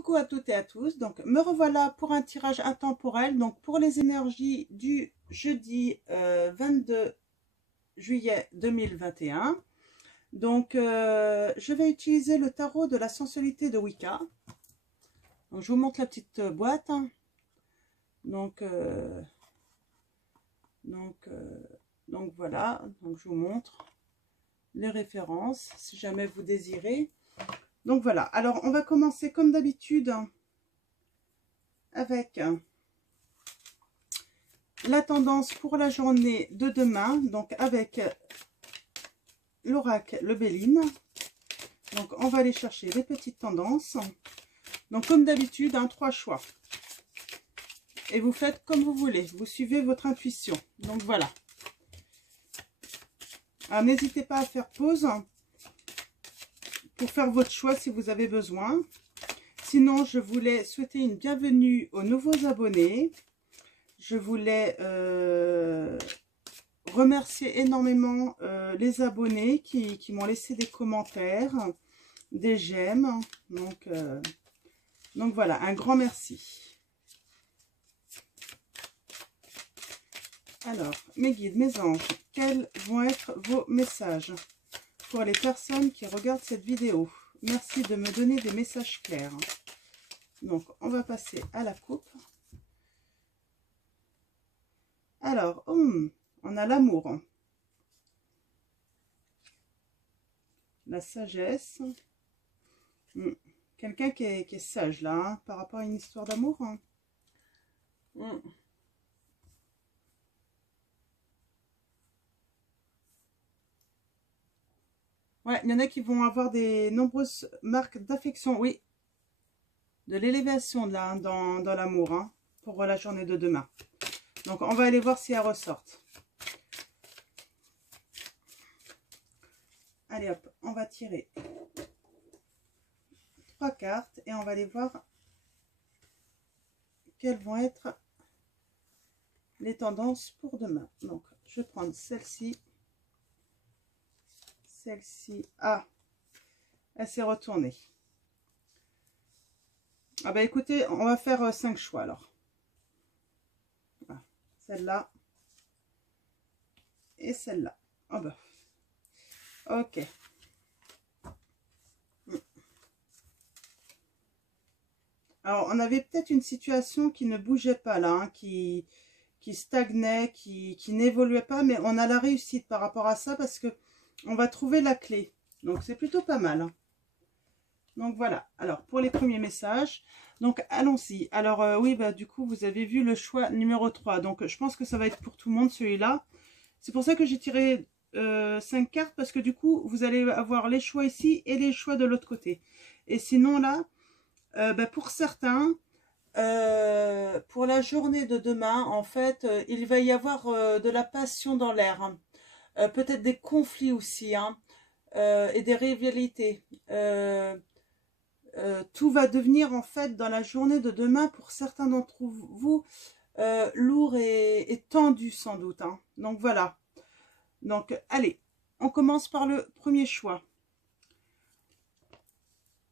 Coucou à toutes et à tous, donc me revoilà pour un tirage intemporel, donc pour les énergies du jeudi 22 juillet 2021. Donc je vais utiliser le tarot de la sensualité de Wicca. Donc, je vous montre la petite boîte. Donc voilà, donc je vous montre les références si jamais vous désirez. Donc voilà, alors on va commencer comme d'habitude avec la tendance pour la journée de demain, donc avec l'oracle Le Béline. Donc on va aller chercher les petites tendances. Donc comme d'habitude, 3 choix. Et vous faites comme vous voulez, vous suivez votre intuition. Donc voilà. Alors n'hésitez pas à faire pause pour faire votre choix si vous avez besoin. Sinon, je voulais souhaiter une bienvenue aux nouveaux abonnés. Je voulais remercier énormément les abonnés qui m'ont laissé des commentaires, des j'aime. Donc voilà, un grand merci. Alors, mes guides, mes anges, quels vont être vos messages pour les personnes qui regardent cette vidéo? Merci de me donner des messages clairs. Donc, on va passer à la coupe. Alors, on a l'amour, la sagesse. Quelqu'un qui est sage là, hein, par rapport à une histoire d'amour. Ouais, il y en a qui vont avoir des nombreuses marques d'affection, oui. De l'élévation là, dans l'amour, hein, pour la journée de demain. Donc, on va aller voir si elles ressortent. Allez hop, on va tirer 3 cartes et on va aller voir quelles vont être les tendances pour demain. Donc, je vais prendre celle-ci. Celle-ci, elle s'est retournée. Ah bah écoutez, on va faire 5 choix alors. Voilà. Celle-là et celle-là. Ah bah. Ok. Alors, on avait peut-être une situation qui ne bougeait pas là, hein, qui stagnait, qui n'évoluait pas, mais on a la réussite par rapport à ça parce que on va trouver la clé. Donc, c'est plutôt pas mal. Hein. Donc, voilà. Alors, pour les premiers messages, donc, allons-y. Alors, oui, bah, du coup, vous avez vu le choix numéro 3. Donc, je pense que ça va être pour tout le monde, celui-là. C'est pour ça que j'ai tiré 5 cartes, parce que du coup, vous allez avoir les choix ici et les choix de l'autre côté. Et sinon, là, bah, pour certains, pour la journée de demain, en fait, il va y avoir de la passion dans l'air. Hein. Peut-être des conflits aussi, hein, et des rivalités. Tout va devenir, en fait, dans la journée de demain, pour certains d'entre vous, lourd et tendu, sans doute. Hein. Donc, voilà. Donc, allez, on commence par le premier choix.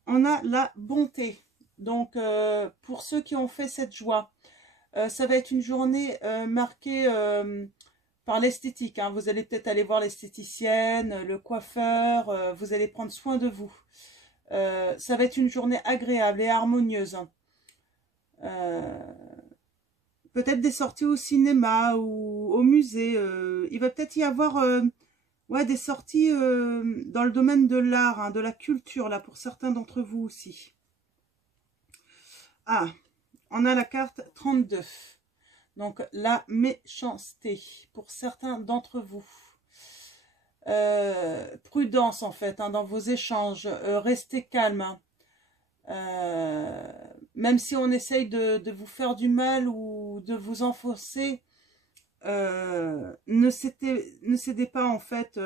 On a la bonté. Donc, pour ceux qui ont fait cette joie, ça va être une journée marquée par l'esthétique. Hein. Vous allez peut-être aller voir l'esthéticienne, le coiffeur, vous allez prendre soin de vous. Ça va être une journée agréable et harmonieuse. Peut-être des sorties au cinéma ou au musée. Il va peut-être y avoir ouais, des sorties dans le domaine de l'art, hein, de la culture, là, pour certains d'entre vous aussi. Ah, on a la carte 32. Donc, la méchanceté pour certains d'entre vous. Prudence, en fait, hein, dans vos échanges. Restez calme. Hein. Même si on essaye de vous faire du mal ou de vous enfoncer, ne cédez pas, en fait,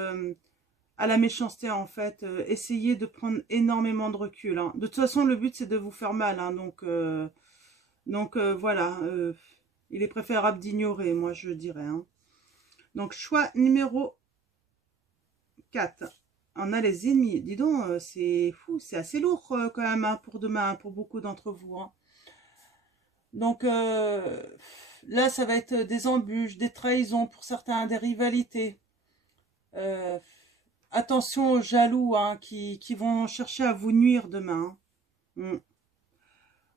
à la méchanceté, en fait. Essayez de prendre énormément de recul. Hein. De toute façon, le but, c'est de vous faire mal. Hein, donc voilà. Il est préférable d'ignorer, moi, je dirais. Hein. Donc, choix numéro 4. On a les ennemis. Dis donc, c'est fou, c'est assez lourd quand même hein, pour demain, pour beaucoup d'entre vous. Hein. Donc là, ça va être des embûches, des trahisons pour certains, des rivalités. Euh, Attention aux jaloux hein, qui vont chercher à vous nuire demain. Hein.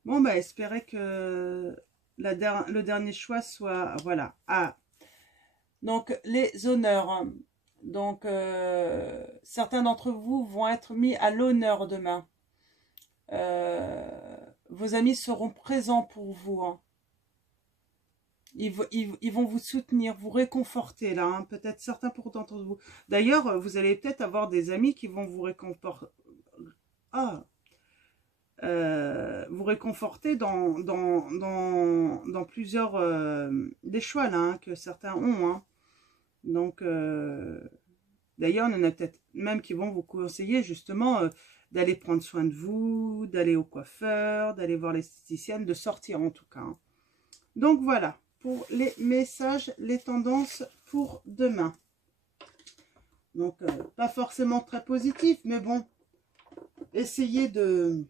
Bon, bah, espérez que le dernier choix soit... Voilà. Ah. Donc, les honneurs. Hein. Donc, certains d'entre vous vont être mis à l'honneur demain. Vos amis seront présents pour vous. Hein. Ils vont vous soutenir, vous réconforter là. Hein. Peut-être certains pour d'entre vous. D'ailleurs, vous allez peut-être avoir des amis qui vont vous réconforter. Ah, vous réconforter dans plusieurs des choix là hein, que certains ont. Hein. Donc, d'ailleurs, il y en a peut-être même qui vont vous conseiller justement d'aller prendre soin de vous, d'aller au coiffeur, d'aller voir l'esthéticienne, de sortir en tout cas. Hein. Donc voilà, pour les messages, les tendances pour demain. Donc, pas forcément très positif, mais bon, essayez de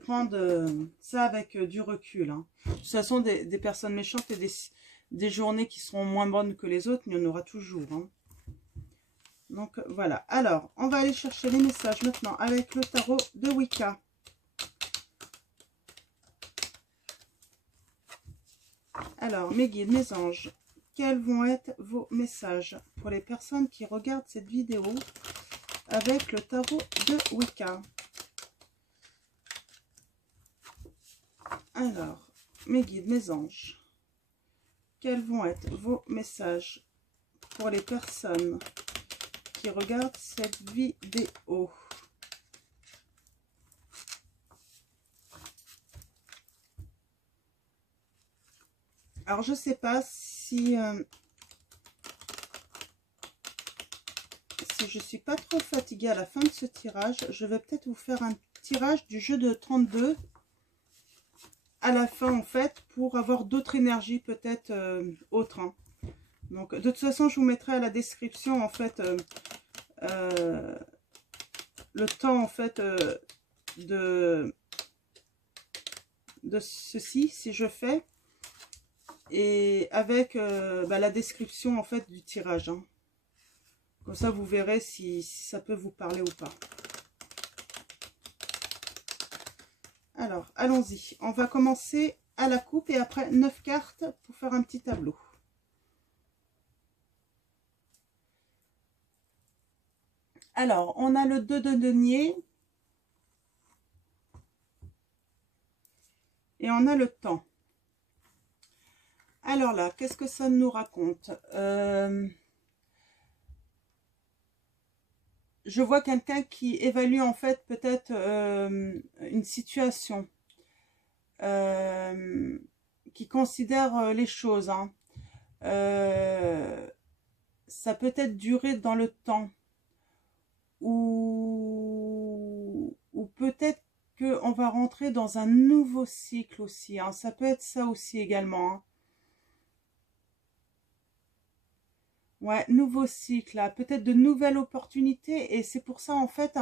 prendre ça avec du recul. Hein. De toute façon, des personnes méchantes et des journées qui seront moins bonnes que les autres, il y en aura toujours. Hein. Donc voilà. Alors, on va aller chercher les messages maintenant avec le tarot de Wicca. Alors, mes guides, mes anges, quels vont être vos messages pour les personnes qui regardent cette vidéo avec le tarot de Wicca? Alors, mes guides, mes anges, quels vont être vos messages pour les personnes qui regardent cette vidéo? Alors, je ne sais pas si je ne suis pas trop fatiguée à la fin de ce tirage. Je vais peut-être vous faire un tirage du jeu de 32 à la fin, en fait, pour avoir d'autres énergies peut-être autres. Hein. Donc, de toute façon, je vous mettrai à la description, en fait, le temps, en fait, de ceci, si je fais. Et avec la description en fait du tirage. Hein. Comme ça, vous verrez si ça peut vous parler ou pas. Alors, allons-y. On va commencer à la coupe et après 9 cartes pour faire un petit tableau. Alors, on a le 2 de denier. Et on a le temps. Alors là, qu'est-ce que ça nous raconte? Je vois quelqu'un qui évalue en fait peut-être une situation, qui considère les choses. Hein. Ça peut être duré dans le temps, ou peut-être qu'on va rentrer dans un nouveau cycle aussi. Hein. Ça peut être ça aussi également. Hein. Ouais, nouveau cycle, là, peut-être de nouvelles opportunités, et c'est pour ça en fait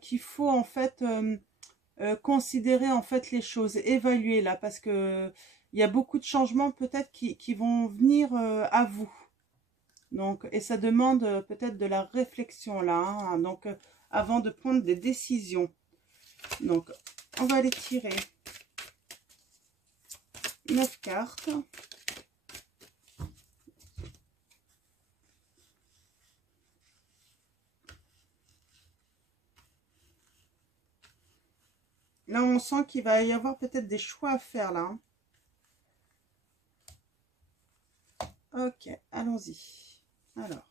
qu'il faut en fait considérer en fait les choses, évaluer là, parce que il y a beaucoup de changements peut-être qui vont venir à vous. Donc, et ça demande peut-être de la réflexion là, hein, donc avant de prendre des décisions. Donc, on va aller tirer 9 cartes. Là, on sent qu'il va y avoir peut-être des choix à faire, là. Ok, allons-y. Alors.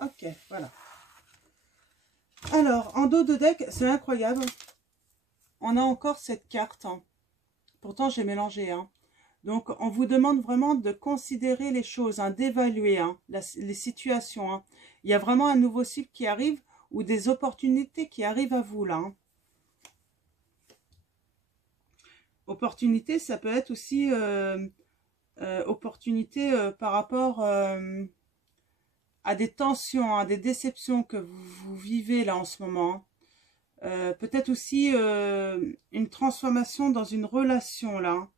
Ok, voilà. Alors, en dos de deck, c'est incroyable. On a encore cette carte. Hein. pourtant j'ai mélangé, hein. Donc, on vous demande vraiment de considérer les choses, hein, d'évaluer, hein, les situations, hein. Il y a vraiment un nouveau cycle qui arrive ou des opportunités qui arrivent à vous, là, hein. Opportunité, ça peut être aussi opportunité par rapport à des tensions, à des déceptions que vous vivez là en ce moment. Peut-être aussi une transformation dans une relation là.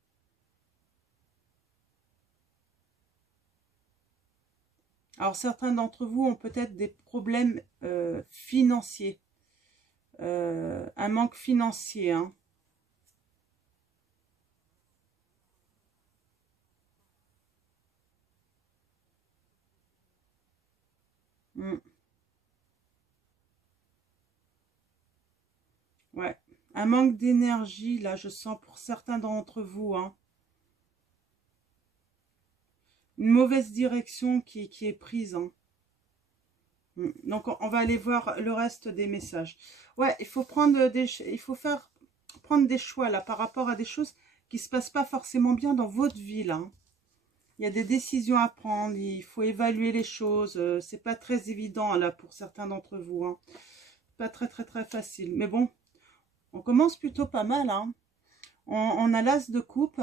Alors certains d'entre vous ont peut-être des problèmes financiers, un manque financier, hein. Mm. Ouais, un manque d'énergie là, je sens pour certains d'entre vous, hein. Une mauvaise direction qui est prise, hein. Donc on va aller voir le reste des messages. Ouais, il faut prendre il faut prendre des choix là par rapport à des choses qui se passent pas forcément bien dans votre vie là, hein. Il y a des décisions à prendre, il faut évaluer les choses. C'est pas très évident là pour certains d'entre vous, hein. Pas très facile. Mais bon, on commence plutôt pas mal, hein. On a l'as de coupe,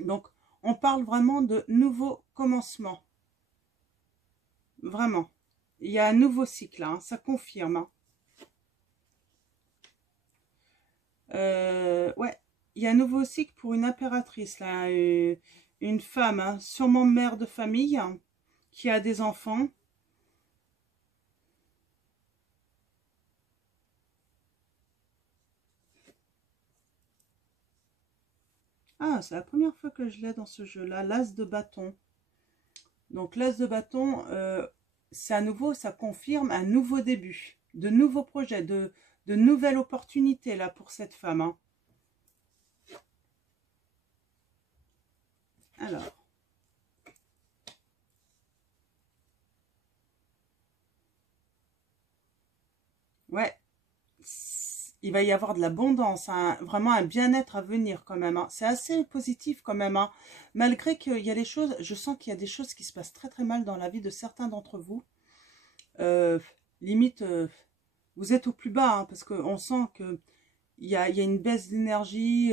donc on parle vraiment de nouveau commencement. Vraiment. Il y a un nouveau cycle, hein, ça confirme, hein. Ouais, il y a un nouveau cycle pour une impératrice, là, une femme, hein, sûrement mère de famille, hein, qui a des enfants. Ah, c'est la première fois que je l'ai dans ce jeu-là, l'as de bâton. Donc l'as de bâton, c'est à nouveau, ça confirme un nouveau début, de nouveaux projets, de nouvelles opportunités là pour cette femme, hein. Alors, ouais, il va y avoir de l'abondance, hein, vraiment un bien-être à venir quand même, hein. C'est assez positif quand même, hein. Malgré qu'il y a des choses, je sens qu'il y a des choses qui se passent très mal dans la vie de certains d'entre vous. Euh, limite, vous êtes au plus bas, hein, parce qu'on sent que il y a une baisse d'énergie,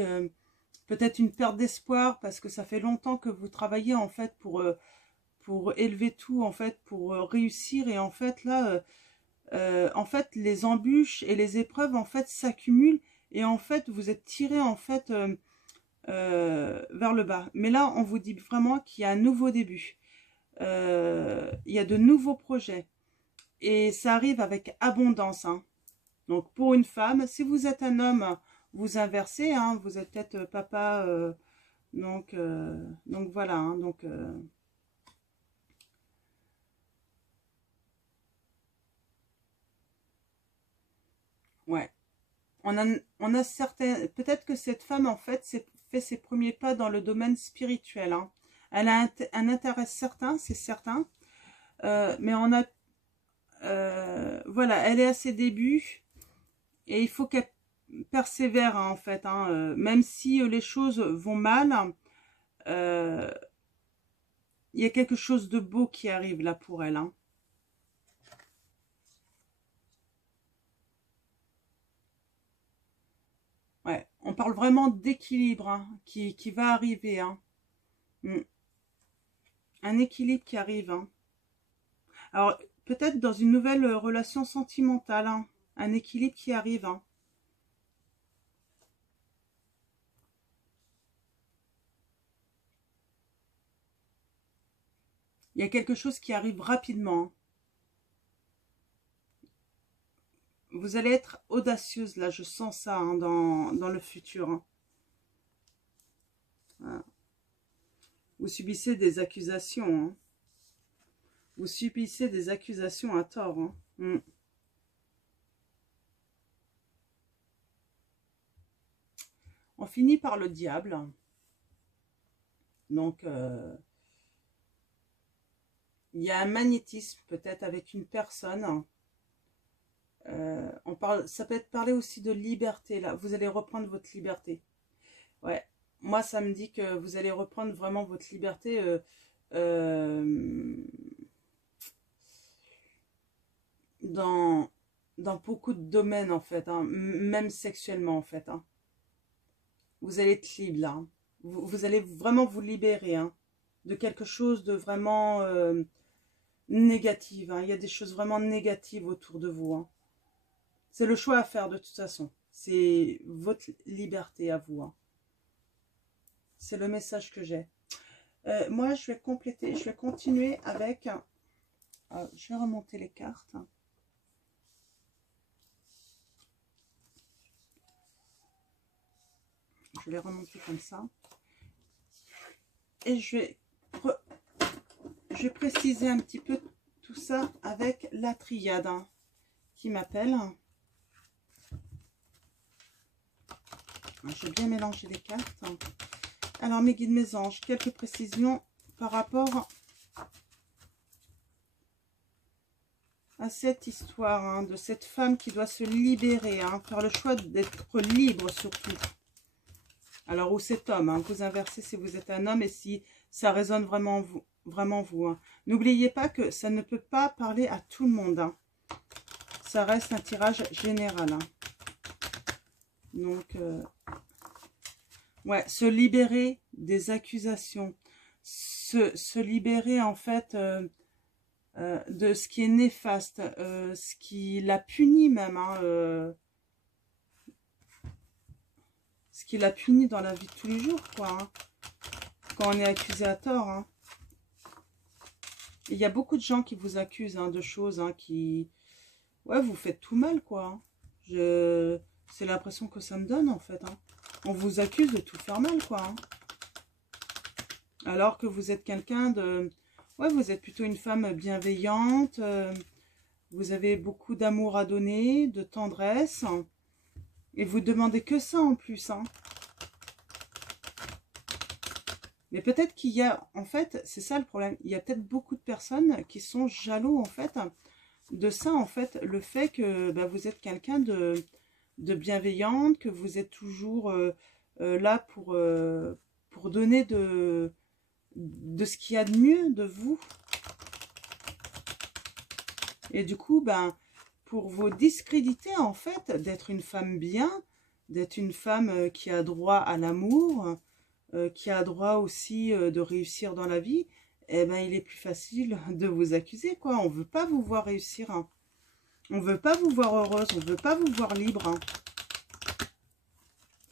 peut-être une perte d'espoir, parce que ça fait longtemps que vous travaillez en fait pour élever tout, en fait, pour réussir, et en fait là, en fait, les embûches et les épreuves en fait s'accumulent, et en fait vous êtes tiré en fait vers le bas. Mais là, on vous dit vraiment qu'il y a un nouveau début. Il y a de nouveaux projets et ça arrive avec abondance, hein. Donc pour une femme, si vous êtes un homme, vous inversez, hein, vous êtes peut-être papa, donc voilà, hein, donc ouais. On a certains, peut-être que cette femme en fait fait ses premiers pas dans le domaine spirituel, hein. Elle a un intérêt certain, c'est certain, mais on a, voilà, elle est à ses débuts et il faut qu'elle persévère, hein, en fait, hein, même si les choses vont mal, euh, il y a quelque chose de beau qui arrive là pour elle, hein. Ouais, on parle vraiment d'équilibre, hein, qui va arriver, hein. Mm. Un équilibre qui arrive, hein. Alors, peut-être dans une nouvelle relation sentimentale, hein, un équilibre qui arrive, hein. Il y a quelque chose qui arrive rapidement, hein. Vous allez être audacieuse, là, je sens ça, hein, dans le futur, hein. Voilà. Vous subissez des accusations, hein. Vous subissez des accusations à tort, hein. Mm. On finit par le diable. Donc, il y a un magnétisme peut-être avec une personne. On parle, ça peut être parler aussi de liberté, là. Vous allez reprendre votre liberté. Ouais. Moi, ça me dit que vous allez reprendre vraiment votre liberté euh, dans, dans beaucoup de domaines, en fait, hein, même sexuellement, en fait. Hein. Vous allez être libre, là. Hein. Vous allez vraiment vous libérer hein, de quelque chose de vraiment négatif. Hein. Il y a des choses vraiment négatives autour de vous. Hein. C'est le choix à faire, de toute façon. C'est votre liberté à vous. Hein. C'est le message que j'ai. Moi, je vais compléter, je vais continuer avec... je vais remonter les cartes. Je vais les remonter comme ça. Et je vais préciser un petit peu tout ça avec la triade hein, qui m'appelle. Je vais bien mélanger les cartes. Alors, mes guides, mes anges, quelques précisions par rapport à cette histoire hein, de cette femme qui doit se libérer, hein, faire le choix d'être libre surtout. Alors, ou cet homme, hein, vous inversez si vous êtes un homme et si ça résonne vraiment vous. Hein. N'oubliez pas que ça ne peut pas parler à tout le monde. Hein. Ça reste un tirage général. Hein. Donc, ouais, se libérer des accusations. Se libérer en fait de ce qui est néfaste, ce qui l'a puni même. Hein, ce qui l'a puni dans la vie de tous les jours, quoi. Hein, quand on est accusé à tort. Hein. Il y a beaucoup de gens qui vous accusent hein, de choses hein, qui... Ouais, vous faites tout mal, quoi. Hein. C'est l'impression que ça me donne, en fait. Hein. On vous accuse de tout faire mal, quoi. Hein. Alors que vous êtes quelqu'un de... Ouais, vous êtes plutôt une femme bienveillante. Vous avez beaucoup d'amour à donner, de tendresse. Et vous demandez que ça, en plus. Hein. Mais peut-être qu'il y a... En fait, c'est ça le problème. Il y a peut-être beaucoup de personnes qui sont jaloux, en fait, de ça, en fait. Le fait que bah, vous êtes quelqu'un de bienveillante, que vous êtes toujours là pour donner de ce qu'il y a de mieux de vous. Et du coup, ben, pour vous discréditer, en fait, d'être une femme bien, d'être une femme qui a droit à l'amour, qui a droit aussi de réussir dans la vie, eh ben, il est plus facile de vous accuser, quoi. On ne veut pas vous voir réussir. Hein. On ne veut pas vous voir heureuse, on ne veut pas vous voir libre. Hein.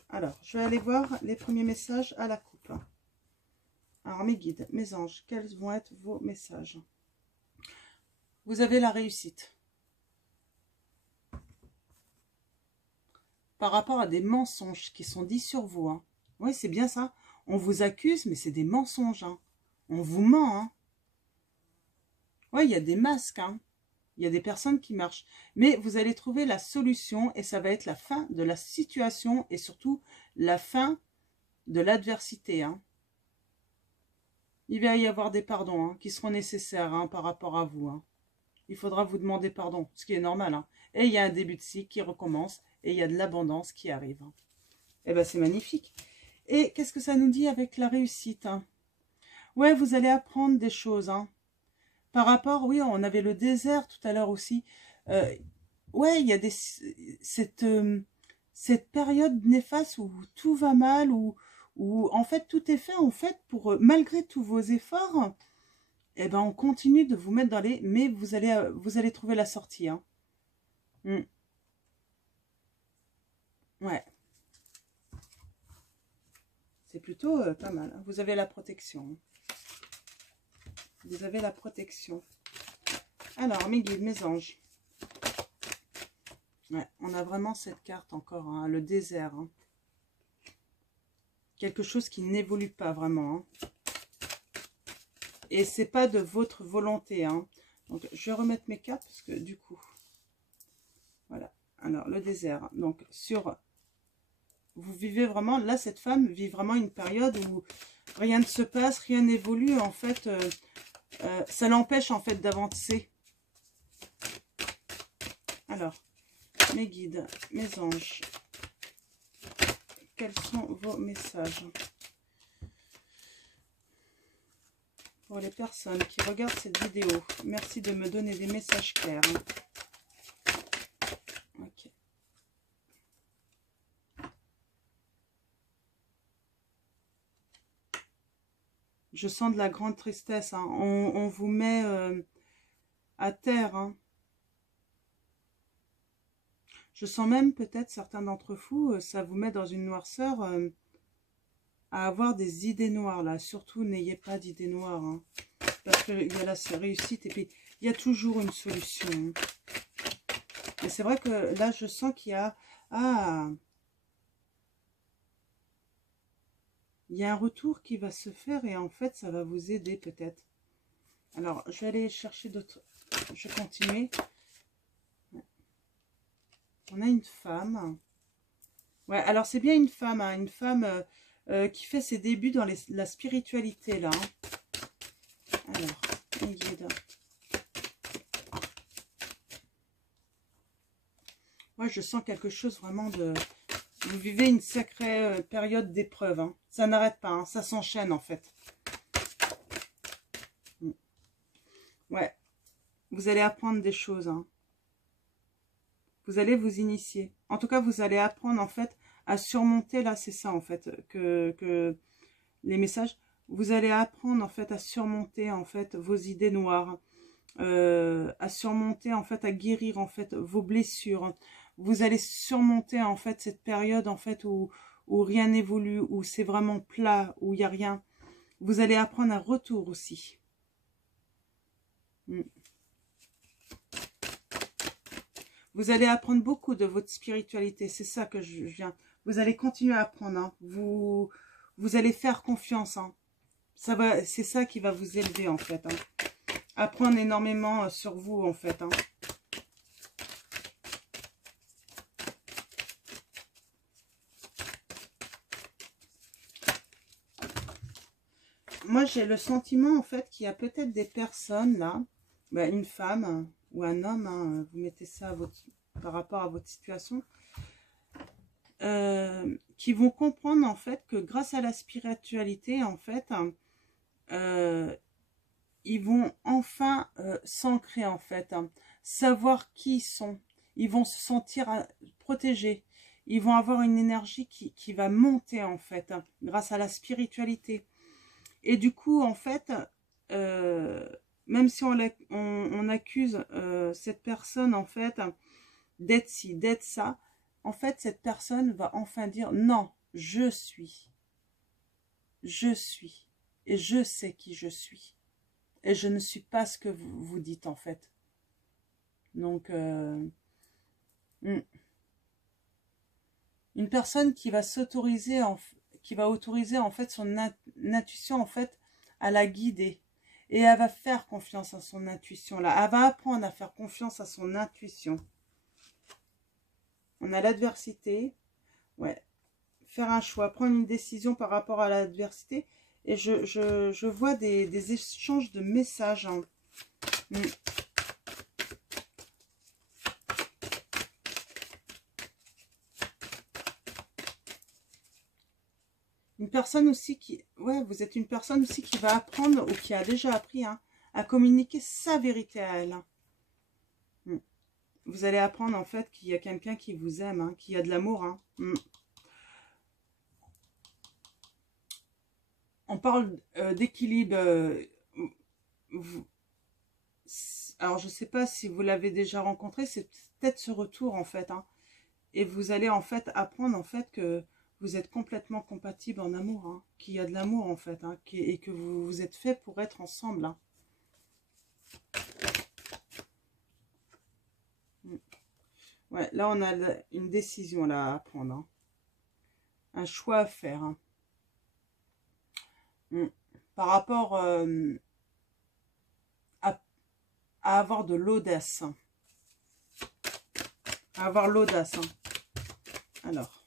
Alors, je vais aller voir les premiers messages à la coupe. Alors, mes guides, mes anges, quels vont être vos messages? Vous avez la réussite. Par rapport à des mensonges qui sont dits sur vous. Hein. Oui, c'est bien ça. On vous accuse, mais c'est des mensonges. Hein. On vous ment. Hein. Oui, il y a des masques. Hein. Il y a des personnes qui marchent. Mais vous allez trouver la solution et ça va être la fin de la situation et surtout la fin de l'adversité. Hein. Il va y avoir des pardons hein, qui seront nécessaires hein, par rapport à vous. Hein. Il faudra vous demander pardon, ce qui est normal. Hein. Et il y a un début de cycle qui recommence et il y a de l'abondance qui arrive. Hein. Et bien, c'est magnifique. Et qu'est-ce que ça nous dit avec la réussite hein? Ouais, vous allez apprendre des choses. Hein. Par rapport, oui, on avait le désert tout à l'heure aussi. Ouais, il y a cette période néfaste où tout va mal, où en fait tout est fait en fait pour, malgré tous vos efforts, eh ben, on continue de vous mettre dans les... Mais vous allez trouver la sortie. Hein. Ouais. C'est plutôt pas mal. Hein. Vous avez la protection. Vous avez la protection. Alors, mes guides, mes anges. Ouais, on a vraiment cette carte encore, hein, le désert. Hein. Quelque chose qui n'évolue pas vraiment. Hein. Et c'est pas de votre volonté. Hein. Donc, je vais remettre mes cartes parce que du coup... Voilà. Alors, le désert. Donc, vous vivez vraiment... Là, cette femme vit vraiment une période où rien ne se passe, rien n'évolue. En fait, ça l'empêche en fait d'avancer. Alors, mes guides, mes anges, quels sont vos messages pour les personnes qui regardent cette vidéo? Merci de me donner des messages clairs. Ok. Je sens de la grande tristesse. Hein. On vous met à terre. Hein. Je sens même peut-être certains d'entre vous, ça vous met dans une noirceur à avoir des idées noires là. Surtout, n'ayez pas d'idées noires. Hein, parce qu'il y a la réussite et puis il y a toujours une solution. Hein. Mais c'est vrai que là, je sens qu'il y a... Ah, il y a un retour qui va se faire et en fait, ça va vous aider peut-être. Alors, je vais aller chercher d'autres... Je vais continuer. On a une femme. Ouais, alors c'est bien une femme, hein, une femme qui fait ses débuts dans la spiritualité, là. Hein. Alors, un guide. Moi, je sens quelque chose vraiment de... Vous vivez une sacrée période d'épreuve. Hein. Ça n'arrête pas, hein, ça s'enchaîne en fait. Ouais, vous allez apprendre des choses. Hein. Vous allez vous initier. En tout cas, vous allez apprendre en fait à surmonter, là c'est ça en fait, que les messages, vous allez apprendre en fait à surmonter en fait vos idées noires, à surmonter en fait, à guérir en fait vos blessures. Vous allez surmonter en fait cette période en fait où rien n'évolue, où c'est vraiment plat, où il n'y a rien. Vous allez apprendre un retour aussi. Vous allez apprendre beaucoup de votre spiritualité. C'est ça que je viens. Vous allez continuer à apprendre. Hein. Vous allez faire confiance. Hein. C'est ça qui va vous élever en fait. Hein. Apprendre énormément sur vous en fait. Hein. Moi, j'ai le sentiment, en fait, qu'il y a peut-être des personnes, là, ben, une femme ou un homme, hein, vous mettez ça à par rapport à votre situation, qui vont comprendre, en fait, que grâce à la spiritualité, en fait, ils vont enfin s'ancrer, en fait, hein, savoir qui ils sont. Ils vont se sentir protégés. Ils vont avoir une énergie qui va monter, en fait, hein, grâce à la spiritualité. Et du coup, en fait, même si on accuse cette personne, en fait, d'être ci, d'être ça, en fait, cette personne va enfin dire, non, je suis, et je sais qui je suis, et je ne suis pas ce que vous dites, en fait. Donc, une personne qui va s'autoriser, qui va autoriser en fait son intuition en fait à la guider et elle va faire confiance à son intuition là, elle va apprendre à faire confiance à son intuition. On a l'adversité, ouais, faire un choix, prendre une décision par rapport à l'adversité et je vois des échanges de messages. Hein. Une personne aussi qui... Ouais, vous êtes une personne aussi qui va apprendre, ou qui a déjà appris, hein, à communiquer sa vérité à elle. Hein. Vous allez apprendre, en fait, qu'il y a quelqu'un qui vous aime, hein, qu'il y a de l'amour. Hein. On parle d'équilibre. Alors, je ne sais pas si vous l'avez déjà rencontré, c'est peut-être ce retour, en fait. Hein. Et vous allez, en fait, apprendre, en fait, que... Vous êtes complètement compatibles en amour, hein, qu'il y a de l'amour en fait, hein, et que vous êtes fait pour être ensemble. Hein. Ouais, là on a une décision là à prendre, hein. Un choix à faire. Hein. Par rapport à avoir de l'audace. Hein. À avoir l'audace. Hein. Alors.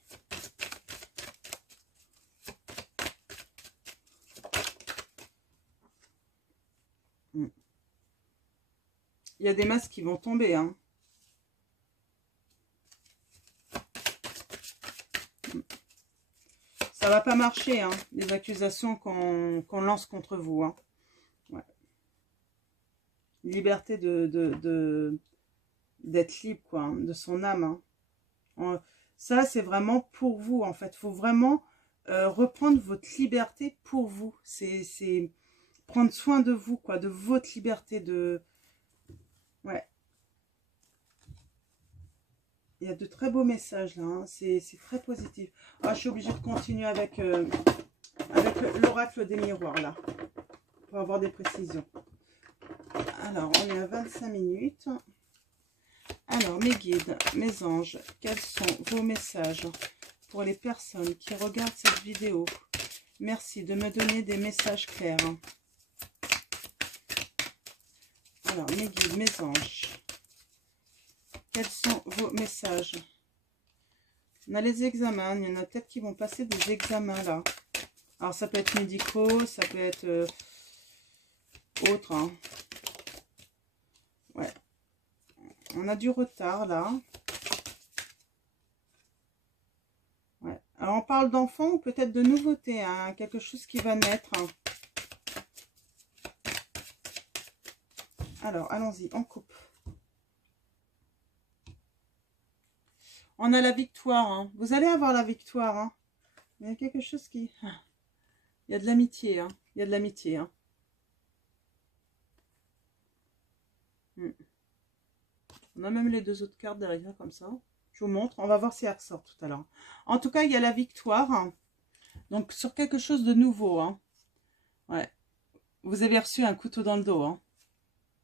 Il y a des masques qui vont tomber. Hein. Ça va pas marcher, hein, les accusations qu'on lance contre vous. Hein. Ouais. Liberté d'être libre, quoi, hein, de son âme. Hein. Ça, c'est vraiment pour vous, en fait. Il faut vraiment reprendre votre liberté pour vous. C'est prendre soin de vous, quoi, de votre liberté. Ouais. Il y a de très beaux messages, là. Hein. C'est très positif. Ah, je suis obligée de continuer avec l'oracle des miroirs, là. Pour avoir des précisions. Alors, on est à 25 minutes. Alors, mes guides, mes anges, quels sont vos messages pour les personnes qui regardent cette vidéo? Merci de me donner des messages clairs. Alors, mes guides, mes anges, quels sont vos messages? On a les examens, il y en a peut-être qui vont passer des examens là. Alors, ça peut être médicaux, ça peut être autre. Hein. Ouais. On a du retard là. Ouais. Alors on parle d'enfants ou peut-être de nouveautés, hein, quelque chose qui va naître. Hein. Alors allons-y, on coupe. On a la victoire. Hein. Vous allez avoir la victoire. Hein. Il y a quelque chose qui... Il y a de l'amitié. Hein. Il y a de l'amitié. Hein. On a même les deux autres cartes derrière comme ça. Je vous montre. On va voir si elles ressortent tout à l'heure. En tout cas, il y a la victoire. Hein. Donc, sur quelque chose de nouveau. Hein. Ouais. Vous avez reçu un couteau dans le dos. Hein.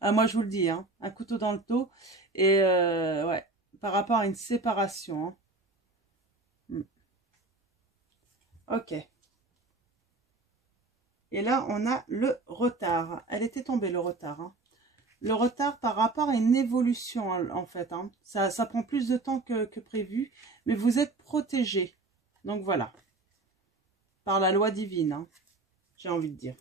Ah, moi, je vous le dis. Hein. Un couteau dans le dos. Et ouais. Par rapport à une séparation. Hein. Ok. Et là, on a le retard. Elle était tombée, le retard. Hein. Le retard par rapport à une évolution, en fait. Hein. Ça prend plus de temps que prévu, mais vous êtes protégé. Donc, voilà. Par la loi divine, hein, j'ai envie de dire.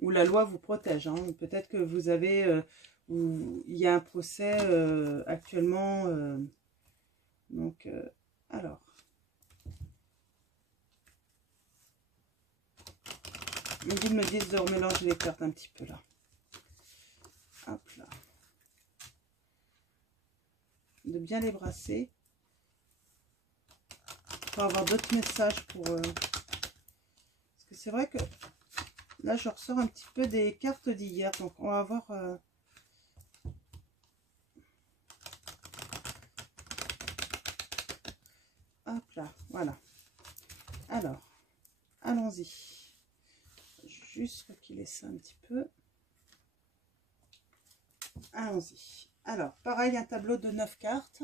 Ou la loi vous protège. Hein. Peut-être que vous avez... il y a un procès actuellement. Donc, alors... Les guides me disent de remélanger les cartes un petit peu, là. Hop là. De bien les brasser. Pour avoir d'autres messages pour... Parce que c'est vrai que... Là, je ressors un petit peu des cartes d'hier. Donc, on va voir... Hop là, voilà. Alors, allons-y. Juste reculer ça un petit peu. Allons-y. Alors, pareil, un tableau de 9 cartes.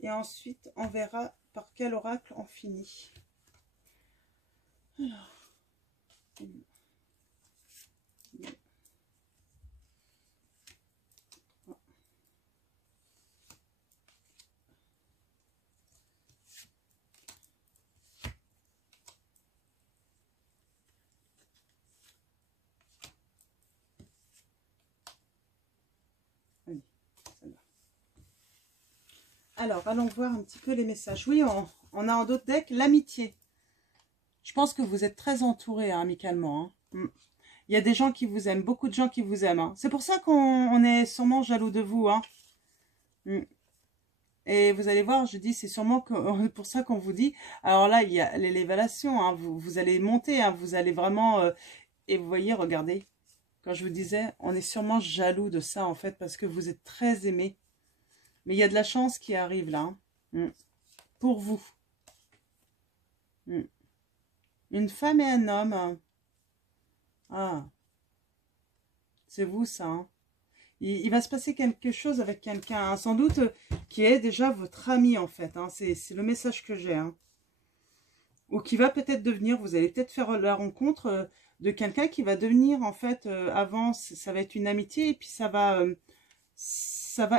Et ensuite, on verra par quel oracle on finit. Alors. Alors, allons voir un petit peu les messages. Oui, on a en d'autres decks l'amitié. Je pense que vous êtes très entourés, hein, amicalement. Hein. Il y a des gens qui vous aiment, beaucoup de gens qui vous aiment. Hein. C'est pour ça qu'on est sûrement jaloux de vous. Hein. Et vous allez voir, je dis, c'est sûrement pour ça qu'on vous dit. Alors là, il y a l'élévation. Hein. Vous allez monter, hein, vous allez vraiment... et vous voyez, regardez, quand je vous disais, on est sûrement jaloux de ça, en fait, parce que vous êtes très aimés. Mais il y a de la chance qui arrive là. Hein. Pour vous. Une femme et un homme. Hein. Ah. C'est vous, ça. Hein. Il va se passer quelque chose avec quelqu'un. Hein. Sans doute qui est déjà votre ami, en fait. Hein. C'est le message que j'ai. Hein. Ou qui va peut-être devenir... Vous allez peut-être faire la rencontre de quelqu'un qui va devenir, en fait, avant, ça va être une amitié. Et puis, ça va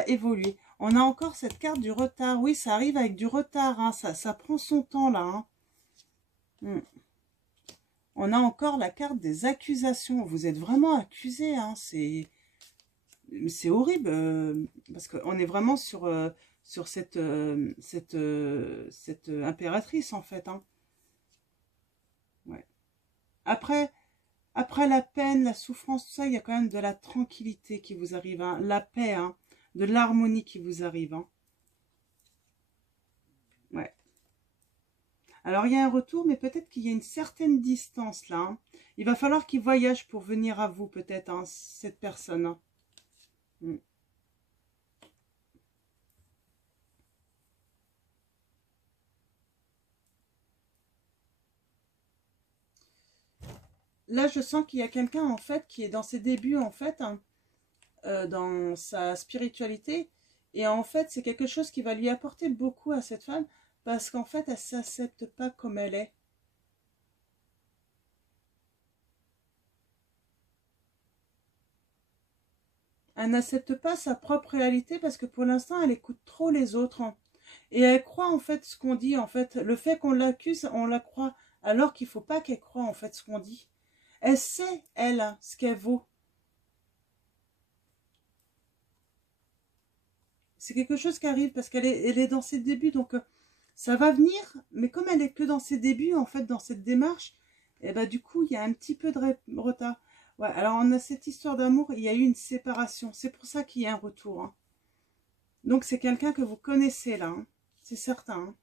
évoluer. On a encore cette carte du retard. Oui, ça arrive avec du retard. Hein. Ça prend son temps, là. Hein. On a encore la carte des accusations. Vous êtes vraiment accusé. Hein. C'est horrible. Parce qu'on est vraiment sur cette impératrice, en fait. Hein. Après, après la peine, la souffrance, tout ça, il y a quand même de la tranquillité qui vous arrive, hein, la paix, hein, de l'harmonie qui vous arrive. Hein. Ouais. Alors, il y a un retour, mais peut-être qu'il y a une certaine distance là. Hein. Il va falloir qu'il voyage pour venir à vous, peut-être, hein, cette personne. Hein. Mm. Là, je sens qu'il y a quelqu'un, en fait, qui est dans ses débuts, en fait, hein, dans sa spiritualité. Et en fait, c'est quelque chose qui va lui apporter beaucoup à cette femme, parce qu'en fait, elle ne s'accepte pas comme elle est. Elle n'accepte pas sa propre réalité parce que pour l'instant, elle écoute trop les autres. Hein. Et elle croit en fait ce qu'on dit. En fait, le fait qu'on l'accuse, on la croit. Alors qu'il ne faut pas qu'elle croie en fait ce qu'on dit. Elle sait, elle, hein, ce qu'elle vaut. C'est quelque chose qui arrive parce elle est dans ses débuts. Donc, ça va venir. Mais comme elle est que dans ses débuts, en fait, dans cette démarche, et ben, du coup, il y a un petit peu de retard. Ouais, alors, on a cette histoire d'amour. Il y a eu une séparation. C'est pour ça qu'il y a un retour. Hein. Donc, c'est quelqu'un que vous connaissez, là. Hein. C'est certain. Hein.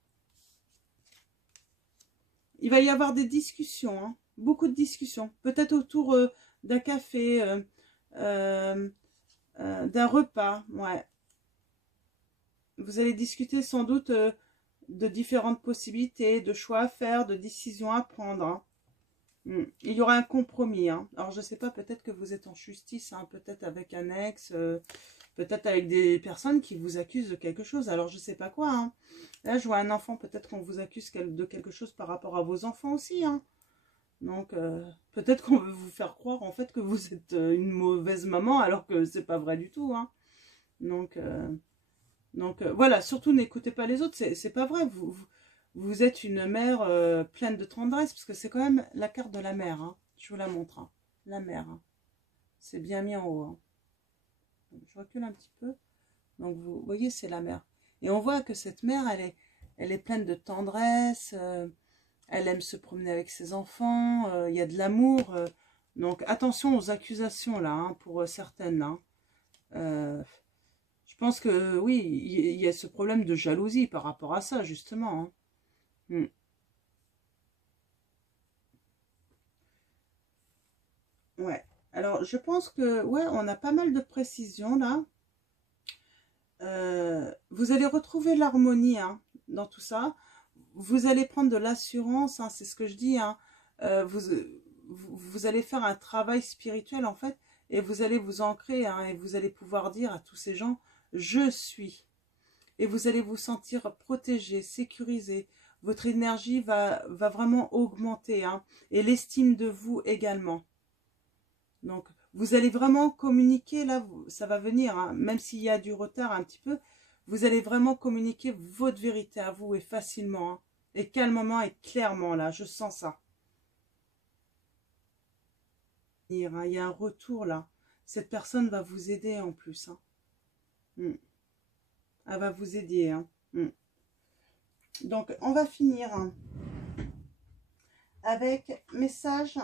Il va y avoir des discussions. Hein. Beaucoup de discussions. Peut-être autour d'un café, euh, d'un repas. Ouais. Vous allez discuter sans doute de différentes possibilités, de choix à faire, de décisions à prendre. Hein. Il y aura un compromis. Hein. Alors, je ne sais pas, peut-être que vous êtes en justice, hein, peut-être avec un ex, peut-être avec des personnes qui vous accusent de quelque chose. Alors, je ne sais pas quoi. Hein. Là, je vois un enfant, peut-être qu'on vous accuse de quelque chose par rapport à vos enfants aussi. Hein. Donc, peut-être qu'on veut vous faire croire, en fait, que vous êtes une mauvaise maman, alors que c'est pas vrai du tout. Hein. Donc voilà, surtout n'écoutez pas les autres, c'est pas vrai. Vous êtes une mère pleine de tendresse, parce que c'est quand même la carte de la mère. Hein. Je vous la montre. Hein. La mère. Hein. C'est bien mis en haut. Hein. Je recule un petit peu. Donc vous voyez, c'est la mère. Et on voit que cette mère, elle est pleine de tendresse. Elle aime se promener avec ses enfants. Il y a de l'amour. Donc attention aux accusations là, hein, pour certaines. Hein. Je pense que oui, il y a ce problème de jalousie par rapport à ça, justement. Hein. Hmm. Ouais. Alors, je pense que, ouais, on a pas mal de précisions là. Vous allez retrouver l'harmonie hein, dans tout ça. Vous allez prendre de l'assurance, hein, c'est ce que je dis. Hein. Vous allez faire un travail spirituel en fait, et vous allez vous ancrer, hein, et vous allez pouvoir dire à tous ces gens, je suis. Et vous allez vous sentir protégé, sécurisé. Votre énergie va vraiment augmenter, hein, et l'estime de vous également. Donc, vous allez vraiment communiquer, là, ça va venir, hein, même s'il y a du retard un petit peu, vous allez vraiment communiquer votre vérité à vous et facilement, hein, et calmement et clairement, là, je sens ça. Il y a un retour, là. Cette personne va vous aider en plus. Hein. Elle va vous aider. Hein. Donc, on va finir hein, avec message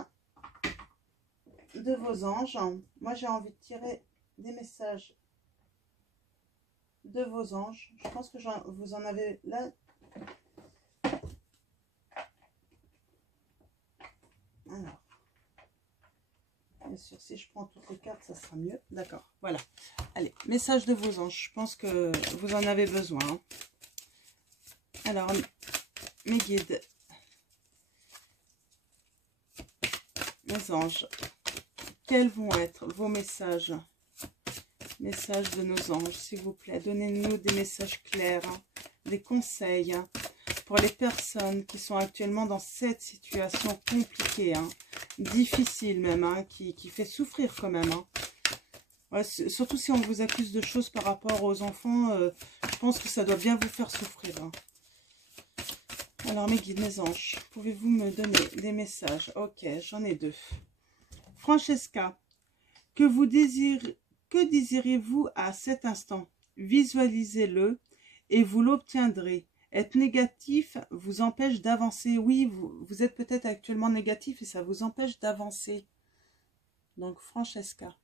de vos anges. Moi, j'ai envie de tirer des messages de vos anges. Je pense que vous en avez là. Alors, bien sûr, si je prends toutes les cartes, ça sera mieux. D'accord, voilà. Allez, message de vos anges. Je pense que vous en avez besoin. Hein. Alors, mes guides, mes anges, quels vont être vos messages? Messages de nos anges, s'il vous plaît. Donnez-nous des messages clairs, hein, des conseils hein, pour les personnes qui sont actuellement dans cette situation compliquée, hein, difficile même, hein, qui fait souffrir quand même. Hein. Ouais, surtout si on vous accuse de choses par rapport aux enfants, je pense que ça doit bien vous faire souffrir. Hein. Alors mes guides, mes anges, pouvez-vous me donner des messages? Ok, j'en ai deux. Francesca, que désirez-vous à cet instant? Visualisez-le et vous l'obtiendrez. Être négatif vous empêche d'avancer. Oui, vous êtes peut-être actuellement négatif et ça vous empêche d'avancer. Donc, Francesca.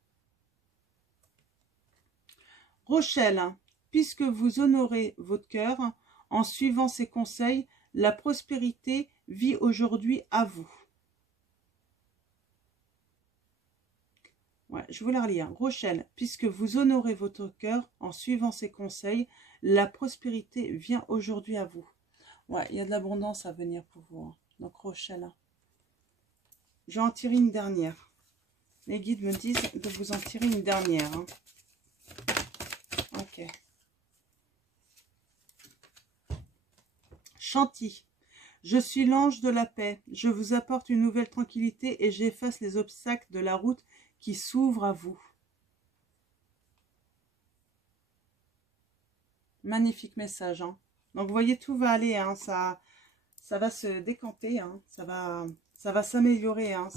Rochelle, puisque vous honorez votre cœur en suivant ses conseils, la prospérité vit aujourd'hui à vous. Ouais, je vous la relis. Rochelle, puisque vous honorez votre cœur en suivant ses conseils, la prospérité vient aujourd'hui à vous. Ouais, il y a de l'abondance à venir pour vous. Hein. Donc, Rochelle, je vais en tirer une dernière. Les guides me disent de vous en tirer une dernière. Hein. Ok. Chanty. Je suis l'ange de la paix. Je vous apporte une nouvelle tranquillité et j'efface les obstacles de la route qui s'ouvre à vous. Magnifique message. Hein. Donc, vous voyez, tout va aller. Hein. Ça va se décanter. Hein. Ça va s'améliorer. Hein.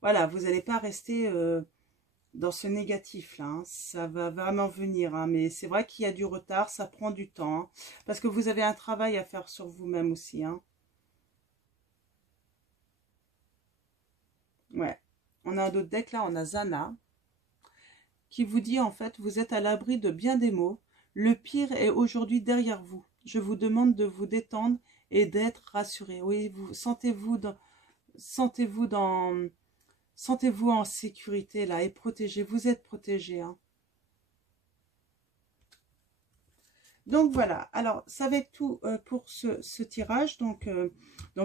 Voilà, vous n'allez pas rester dans ce négatif-là. Hein. Ça va vraiment venir. Hein. Mais c'est vrai qu'il y a du retard. Ça prend du temps. Hein. Parce que vous avez un travail à faire sur vous-même aussi. Hein. Ouais. On a d'autres decks là. On a Zana qui vous dit en fait, vous êtes à l'abri de bien des maux. Le pire est aujourd'hui derrière vous. Je vous demande de vous détendre et d'être rassuré. Oui, sentez-vous en sécurité là et protégé. Vous êtes protégé. Hein. Donc voilà. Alors ça va être tout pour ce tirage. Donc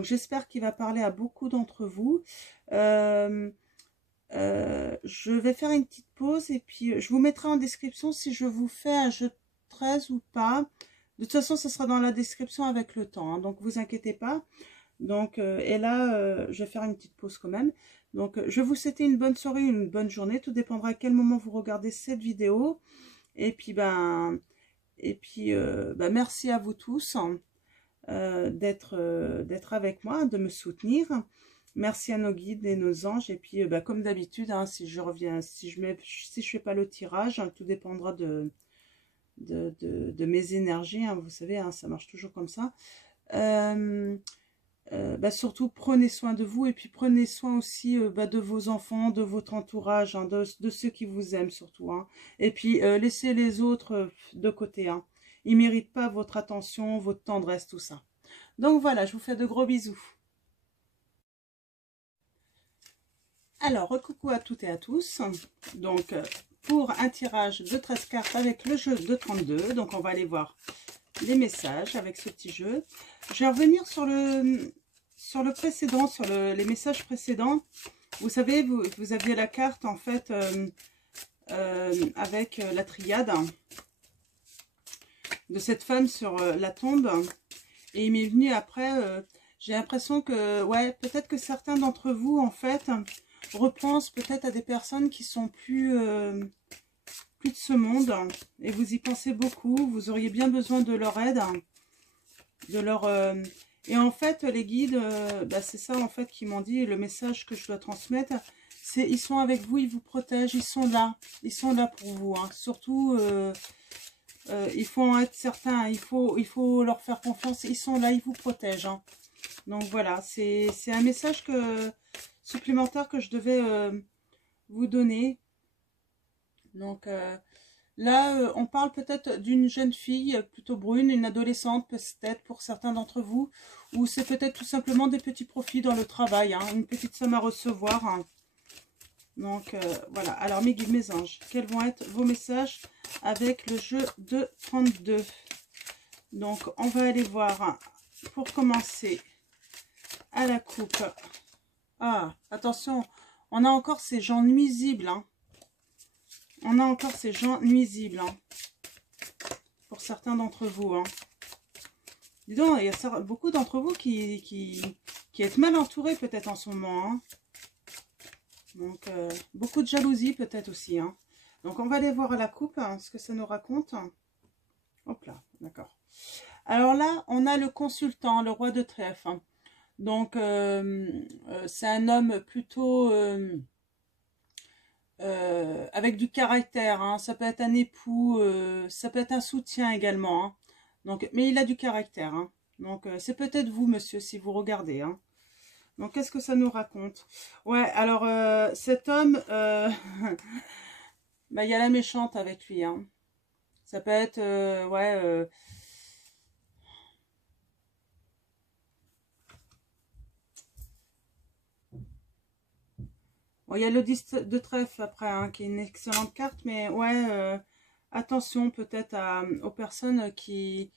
j'espère qu'il va parler à beaucoup d'entre vous. Je vais faire une petite pause et puis je vous mettrai en description si je vous fais un jeu 13 ou pas. De toute façon, ce sera dans la description avec le temps. Hein, donc, vous inquiétez pas. Donc, et là, je vais faire une petite pause quand même. Donc, je vais vous souhaiter une bonne soirée, une bonne journée. Tout dépendra à quel moment vous regardez cette vidéo. Et puis, merci à vous tous d'être avec moi, de me soutenir. Merci à nos guides et nos anges. Et puis, comme d'habitude, hein, si je fais pas le tirage, hein, tout dépendra de mes énergies. Hein, vous savez, hein, ça marche toujours comme ça. Surtout, prenez soin de vous. Et puis, prenez soin aussi de vos enfants, de votre entourage, hein, de ceux qui vous aiment surtout. Hein. Et puis, laissez les autres de côté. Hein. Ils ne méritent pas votre attention, votre tendresse, tout ça. Donc, voilà, je vous fais de gros bisous. Alors, coucou à toutes et à tous. Donc, pour un tirage de 13 cartes avec le jeu de 32. Donc, on va aller voir les messages avec ce petit jeu. Je vais revenir sur le précédent, sur les messages précédents. Vous savez, vous aviez la carte, en fait, avec la triade de cette femme sur la tombe. Et il m'est venu après, j'ai l'impression que, ouais, peut-être que certains d'entre vous, en fait, repensent peut-être à des personnes qui sont plus de ce monde. Et vous y pensez beaucoup. Vous auriez bien besoin de leur aide. De leur... Et en fait, les guides, c'est ça, en fait, qui m'ont dit, le message que je dois transmettre, c'est ils sont avec vous, ils vous protègent, ils sont là. Ils sont là pour vous. Hein. Surtout... il faut en être certain, il faut leur faire confiance, ils sont là, ils vous protègent. Hein. Donc voilà, c'est un message supplémentaire que je devais vous donner. Donc là, on parle peut-être d'une jeune fille plutôt brune, une adolescente peut-être pour certains d'entre vous, ou c'est peut-être tout simplement des petits profits dans le travail, hein, une petite somme à recevoir. Hein. Donc voilà, alors mes guides, mes anges, quels vont être vos messages avec le jeu de 32? Donc on va aller voir, hein, pour commencer, à la coupe. Ah, attention, on a encore ces gens nuisibles. Hein. On a encore ces gens nuisibles. Hein, pour certains d'entre vous. Hein. Dis donc, il y a beaucoup d'entre vous qui êtes mal entourés peut-être en ce moment. Hein. Donc, beaucoup de jalousie peut-être aussi. Hein. Donc, on va aller voir à la coupe hein, ce que ça nous raconte. Hop là, d'accord. Alors là, on a le consultant, le roi de trèfle. Hein. Donc, c'est un homme plutôt avec du caractère. Hein. Ça peut être un époux, ça peut être un soutien également. Hein. Donc, mais il a du caractère, hein. Donc, c'est peut-être vous, monsieur, si vous regardez, hein. Donc, qu'est-ce que ça nous raconte? Ouais, alors, cet homme, bah, il y a la méchante avec lui, hein. Ça peut être, ouais, bon, il y a le 10 de trèfle après, hein, qui est une excellente carte, mais ouais, attention peut-être aux personnes qui,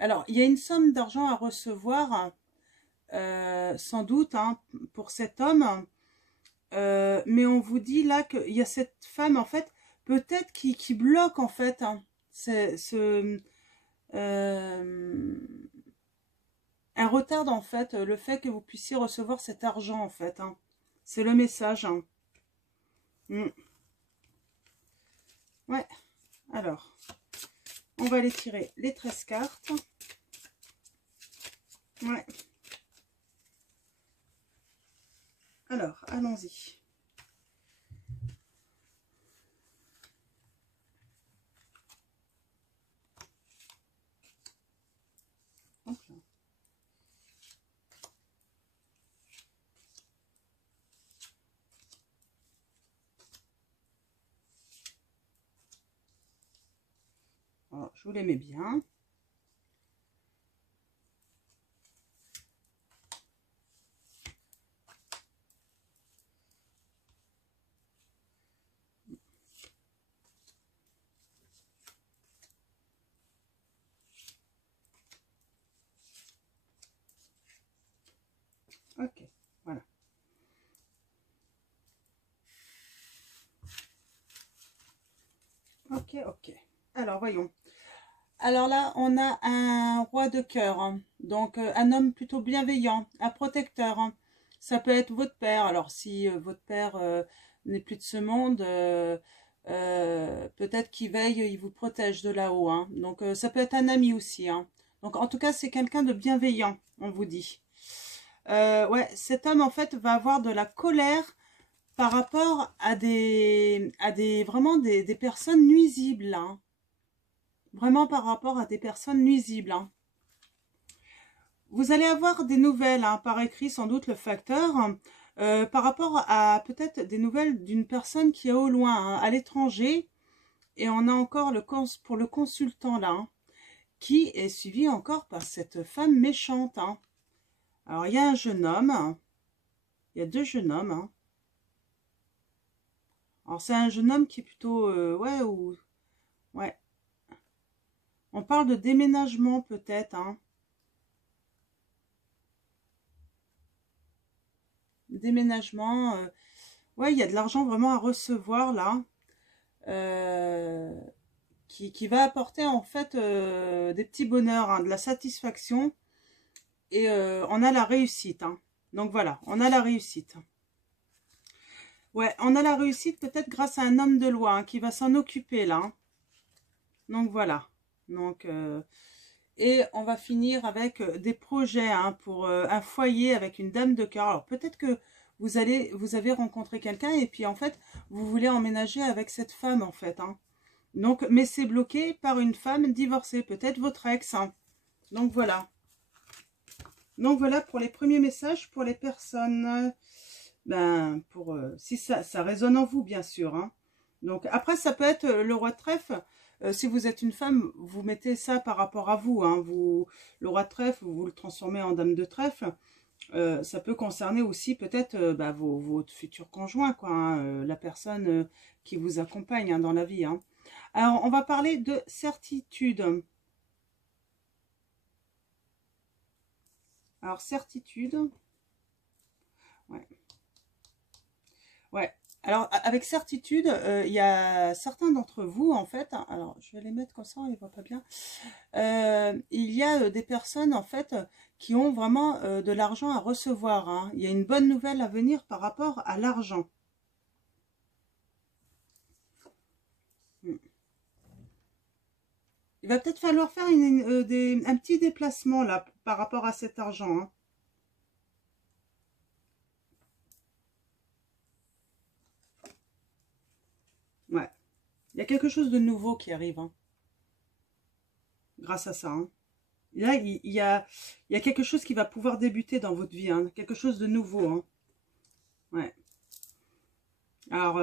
alors, il y a une somme d'argent à recevoir, sans doute, hein, pour cet homme, mais on vous dit là qu'il y a cette femme, en fait, peut-être qui bloque, en fait, hein, euh, elle retarde, en fait, le fait que vous puissiez recevoir cet argent, en fait, hein. C'est le message, hein. Mm. Ouais, alors, on va aller tirer les 13 cartes. Ouais. Alors, allons-y. Hop là. Alors, je vous les mets bien. Ok, voilà. Ok, ok. Alors, voyons. Alors là, on a un roi de cœur, hein. Donc un homme plutôt bienveillant, un protecteur, hein. Ça peut être votre père. Alors si votre père n'est plus de ce monde, peut-être qu'il veille, il vous protège de là-haut, hein. Donc ça peut être un ami aussi, hein. Donc en tout cas, c'est quelqu'un de bienveillant, on vous dit. Ouais, cet homme en fait va avoir de la colère par rapport à des vraiment des personnes nuisibles, hein. Vraiment par rapport à des personnes nuisibles, hein. Vous allez avoir des nouvelles, hein, par écrit, sans doute le facteur, par rapport à peut-être des nouvelles d'une personne qui est au loin, hein, à l'étranger. Et on a encore pour le consultant là, hein, qui est suivi encore par cette femme méchante, hein. Alors il y a un jeune homme, hein. Il y a deux jeunes hommes, hein. Alors c'est un jeune homme qui est plutôt, ouais, ouais. On parle de déménagement peut-être, hein. Déménagement, ouais, il y a de l'argent vraiment à recevoir là, euh, qui va apporter en fait des petits bonheurs, hein, de la satisfaction, et on a la réussite, hein. Donc voilà, on a la réussite. Ouais, on a la réussite peut-être grâce à un homme de loi, hein, qui va s'en occuper là, hein. Donc voilà. Donc, et on va finir avec des projets, hein, pour un foyer avec une dame de cœur. Alors peut-être que vous avez rencontré quelqu'un et puis en fait vous voulez emménager avec cette femme en fait, hein. Donc, mais c'est bloqué par une femme divorcée, peut-être votre ex, hein. Donc voilà. Donc voilà pour les premiers messages pour les personnes. Ben pour si ça résonne en vous bien sûr, hein. Donc après ça peut être le roi de trèfle. Si vous êtes une femme, vous mettez ça par rapport à vous, hein. Le roi de trèfle, vous le transformez en dame de trèfle. Ça peut concerner aussi peut-être bah, votre futur conjoint, quoi, hein, la personne qui vous accompagne, hein, dans la vie, hein. Alors, on va parler de certitude. Alors, certitude. Ouais. Ouais. Alors, avec certitude, il y a certains d'entre vous, en fait, hein, alors je vais les mettre comme ça, on les voit pas bien. Il y a des personnes, en fait, qui ont vraiment de l'argent à recevoir, hein. Il y a une bonne nouvelle à venir par rapport à l'argent. Hmm. Il va peut-être falloir faire un petit déplacement, là, par rapport à cet argent, hein. Ouais. Il y a quelque chose de nouveau qui arrive, hein. grâce à ça. Hein. Là, il y a quelque chose qui va pouvoir débuter dans votre vie, hein, quelque chose de nouveau. Hein. Ouais. Alors,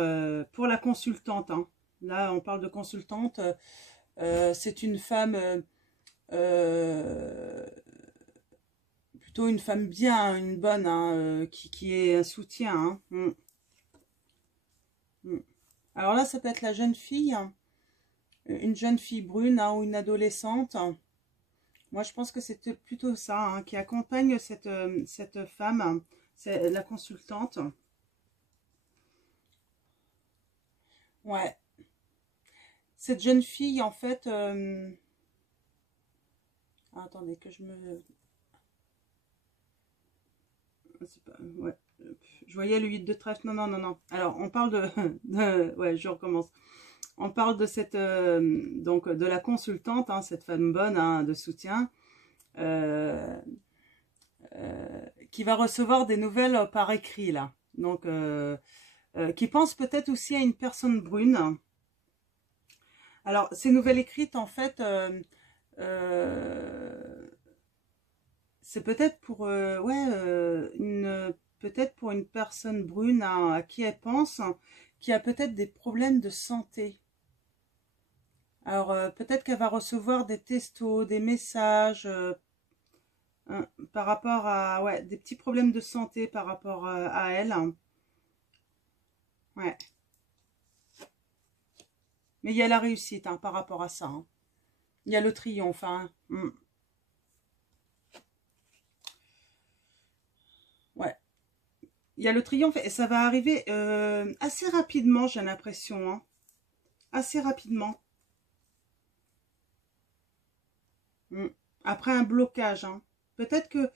pour la consultante, hein, là, on parle de consultante, c'est une femme, plutôt une femme bien, hein, une bonne, hein, qui est un soutien. Hein. Alors là, ça peut être la jeune fille, hein, une jeune fille brune, hein, ou une adolescente. Moi, je pense que c'est plutôt ça, hein, qui accompagne cette femme, hein, c'est la consultante. Ouais. Cette jeune fille, en fait... attendez, que je me... Ouais. Je voyais le 8 de trèfle. Non, non, non, non. Alors, on parle ouais, je recommence. On parle de cette... donc, de la consultante, hein, cette femme bonne, hein, de soutien, qui va recevoir des nouvelles par écrit, là. Donc, qui pense peut-être aussi à une personne brune. Alors, ces nouvelles écrites, en fait, c'est peut-être pour, ouais, peut-être pour une personne brune à qui elle pense, qui a peut-être des problèmes de santé. Alors, peut-être qu'elle va recevoir des textos, des messages par rapport à, ouais, des petits problèmes de santé par rapport à elle. Ouais. Mais il y a la réussite, hein, par rapport à ça. Hein. Il y a le triomphe. Hein. Ouais. Il y a le triomphe et ça va arriver assez rapidement, j'ai l'impression. Hein. Assez rapidement. Après un blocage. Hein. Peut-être que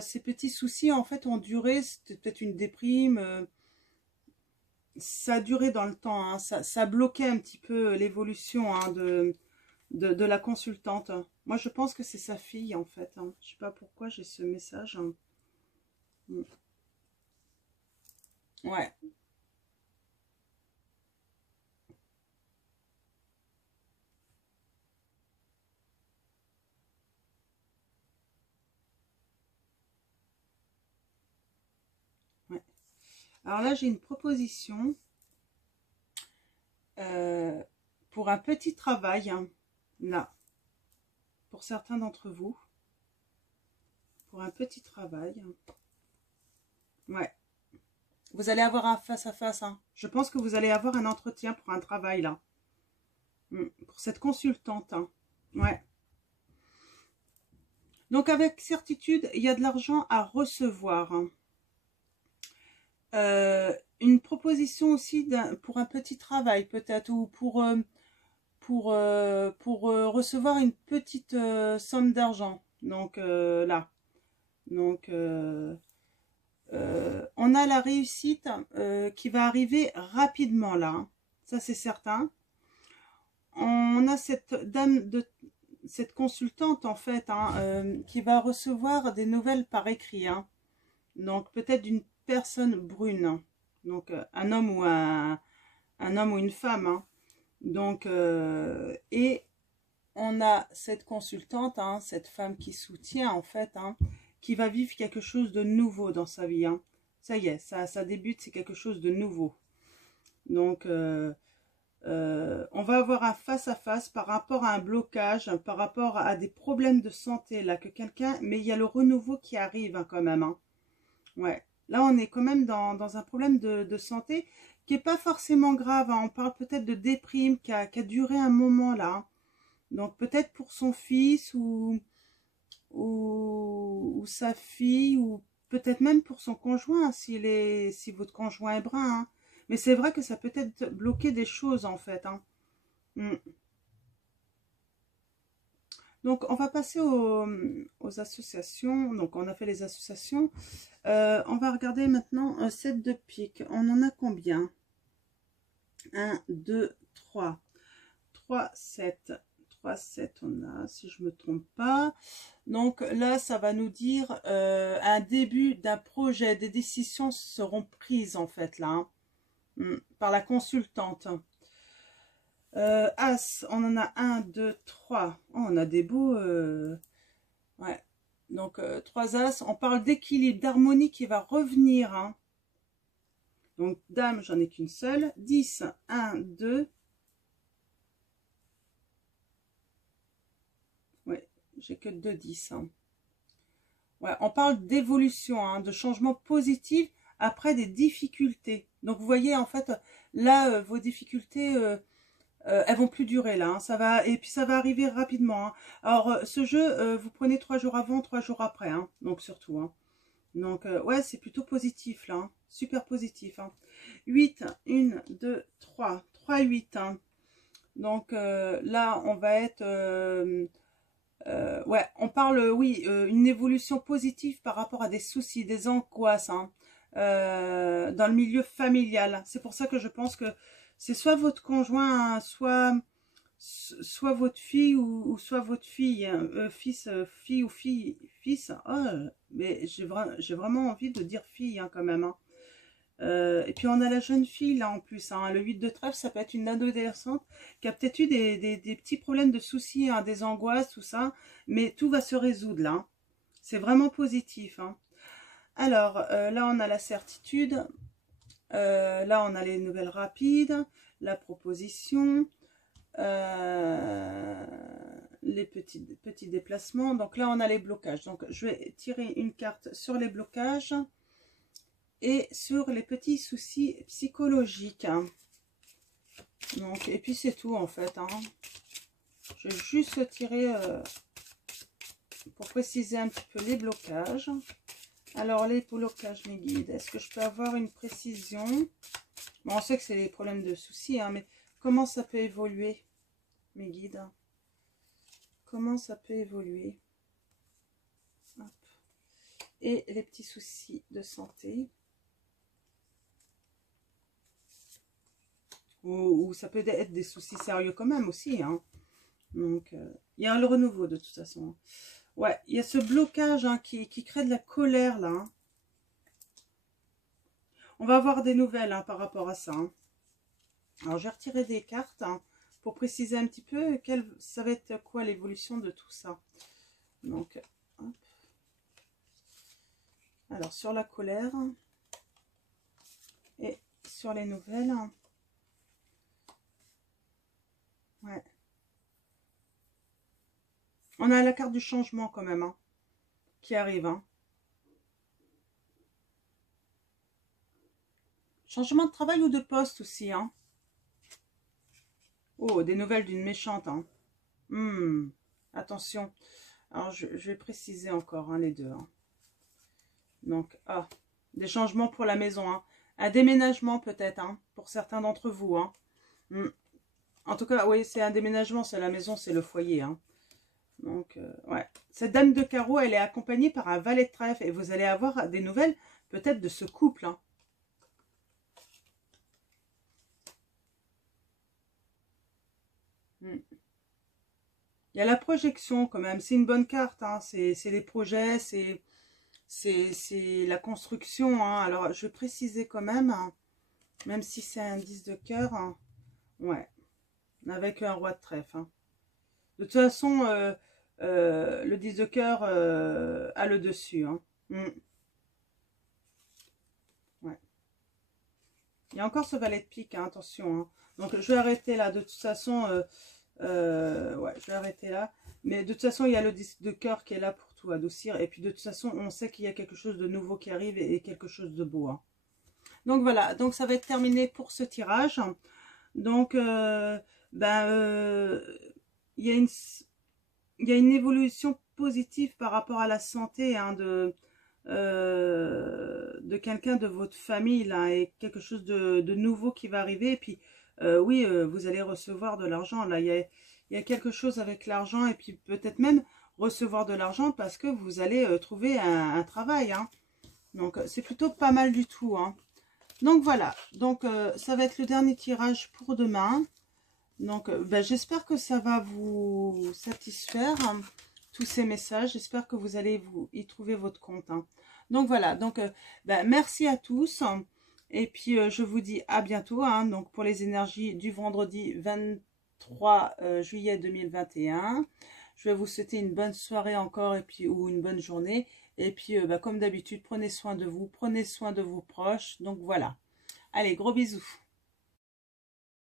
ces petits soucis, en fait, ont duré. C'était peut-être une déprime. Ça a duré dans le temps. Hein. Ça a bloqué un petit peu l'évolution, hein, de la consultante. Moi, je pense que c'est sa fille, en fait. Hein. Je sais pas pourquoi j'ai ce message. Hein. Ouais. Ouais. Alors là, j'ai une proposition pour un petit travail, hein, là, pour certains d'entre vous, pour un petit travail. Ouais. Vous allez avoir un face-à-face. Hein. Je pense que vous allez avoir un entretien pour un travail, là. Pour cette consultante. Hein. Ouais. Donc, avec certitude, il y a de l'argent à recevoir. Hein. Une proposition aussi pour un petit travail, peut-être, ou pour recevoir une petite somme d'argent. Donc, là. Donc, on a la réussite qui va arriver rapidement là, hein. Ça c'est certain. On a cette dame, cette consultante en fait, hein, qui va recevoir des nouvelles par écrit. Hein. Donc peut-être d'une personne brune. Hein. Donc un homme ou un homme ou une femme. Hein. Donc, et on a cette consultante, hein, cette femme qui soutient en fait, hein, qui va vivre quelque chose de nouveau dans sa vie. Hein. Ça y est, ça débute, c'est quelque chose de nouveau. Donc, on va avoir un face-à-face par rapport à un blocage, par rapport à des problèmes de santé, là, que quelqu'un... Mais il y a le renouveau qui arrive, hein, quand même. Hein. Ouais. Là, on est quand même dans un problème de santé qui n'est pas forcément grave. Hein. On parle peut-être de déprime qui a duré un moment, là. Hein. Donc, peut-être pour son fils ou sa fille, ou peut-être même pour son conjoint, si votre conjoint est brun. Hein. Mais c'est vrai que ça peut être bloquer des choses, en fait. Hein. Donc, on va passer aux associations. Donc, on a fait les associations. On va regarder maintenant un set de pique. On en a combien? 1, 2, 3. 3, 7. 3, 7, on a, si je ne me trompe pas. Donc là, ça va nous dire un début d'un projet. Des décisions seront prises, en fait, là, hein, par la consultante. As, on en a un, deux, trois. Oh, on a des beaux... ouais. Donc, 3 As. On parle d'équilibre, d'harmonie qui va revenir. Hein. Donc, Dame, j'en ai qu'une seule. 10, 1, 2. Ouais, j'ai que 2 10. Hein. Ouais, on parle d'évolution, hein, de changement positif après des difficultés. Donc, vous voyez, en fait, là, vos difficultés... elles vont plus durer là, hein, ça va, et puis ça va arriver rapidement. Hein. Alors ce jeu, vous prenez 3 jours avant, 3 jours après, hein, donc surtout. Hein. Donc ouais, c'est plutôt positif là, hein, super positif. Hein. 8, 1, 2, 3, 3, 8. Hein. Donc là, on va être... ouais, on parle, oui, une évolution positive par rapport à des soucis, des angoisses, hein, dans le milieu familial. C'est pour ça que je pense que c'est soit votre conjoint, hein, soit votre fille ou soit votre fille, hein, fils, fille ou fille, fils. Oh, mais j'ai vraiment envie de dire fille hein, quand même. Hein. Et puis on a la jeune fille là en plus. Hein, le 8 de trèfle, ça peut être une adolescente qui a peut-être eu des petits problèmes de soucis, hein, des angoisses, tout ça. Mais tout va se résoudre là. Hein. C'est vraiment positif. Hein. Alors là on a la certitude. Là on a les nouvelles rapides, la proposition. Les petits déplacements. Donc là, on a les blocages. Donc, je vais tirer une carte sur les blocages et sur les petits soucis psychologiques. Hein. Donc, et puis, c'est tout, en fait. Hein. Je vais juste tirer pour préciser un petit peu les blocages. Alors, les blocages, mes guides, est-ce que je peux avoir une précision? Bon, on sait que c'est des problèmes de soucis, hein, mais comment ça peut évoluer, mes guides? Comment ça peut évoluer? Hop. Et les petits soucis de santé. Ou ça peut être des soucis sérieux quand même aussi. Hein. Donc, il y a le renouveau de toute façon. Ouais, il y a ce blocage hein, qui crée de la colère là. Hein. On va avoir des nouvelles hein, par rapport à ça. Hein. Alors, j'ai retiré des cartes hein, pour préciser un petit peu ça va être quoi l'évolution de tout ça. Donc, hop. Alors, sur la colère et sur les nouvelles. Ouais. On a la carte du changement quand même, hein, qui arrive. Hein. Changement de travail ou de poste aussi. Hein. Oh, des nouvelles d'une méchante. Hein. Attention. Alors, je vais préciser encore hein, les deux. Hein. Donc, des changements pour la maison. Hein. Un déménagement peut-être, hein, pour certains d'entre vous. Hein. En tout cas, oui, c'est un déménagement, c'est la maison, c'est le foyer. Hein. Donc, ouais. Cette dame de carreau, elle est accompagnée par un valet de trèfle. Et vous allez avoir des nouvelles, peut-être, de ce couple. Hein. Il y a la projection, quand même. C'est une bonne carte. Hein. C'est les projets, c'est la construction. Hein. Alors, je vais préciser quand même, hein, même si c'est un 10 de cœur. Hein. Ouais. Avec un roi de trèfle. Hein. De toute façon, le 10 de cœur a le dessus. Hein. Ouais. Il y a encore ce valet de pique, hein, attention. Hein. Donc, je vais arrêter là. De toute façon, ouais, je vais arrêter là. Mais de toute façon, il y a le 10 de cœur qui est là pour tout adoucir. Et puis, de toute façon, on sait qu'il y a quelque chose de nouveau qui arrive et quelque chose de beau. Hein. Donc, voilà. Donc, ça va être terminé pour ce tirage. Donc, il y a une évolution positive par rapport à la santé hein, de quelqu'un de votre famille là, et quelque chose de nouveau qui va arriver. Et puis, oui, vous allez recevoir de l'argent. Là, il y a quelque chose avec l'argent et puis peut-être même recevoir de l'argent parce que vous allez trouver un travail. Hein. Donc, c'est plutôt pas mal du tout. Hein. Donc, voilà. Donc, ça va être le dernier tirage pour demain. Donc, j'espère que ça va vous satisfaire, hein, tous ces messages. J'espère que vous allez y trouver votre compte. Hein. Donc, voilà. Donc, merci à tous. Et puis, je vous dis à bientôt. Hein, donc, pour les énergies du vendredi 20 3 juillet 2021. Je vais vous souhaiter une bonne soirée encore et puis ou une bonne journée. Et puis, comme d'habitude, prenez soin de vous, prenez soin de vos proches. Donc voilà. Allez, gros bisous.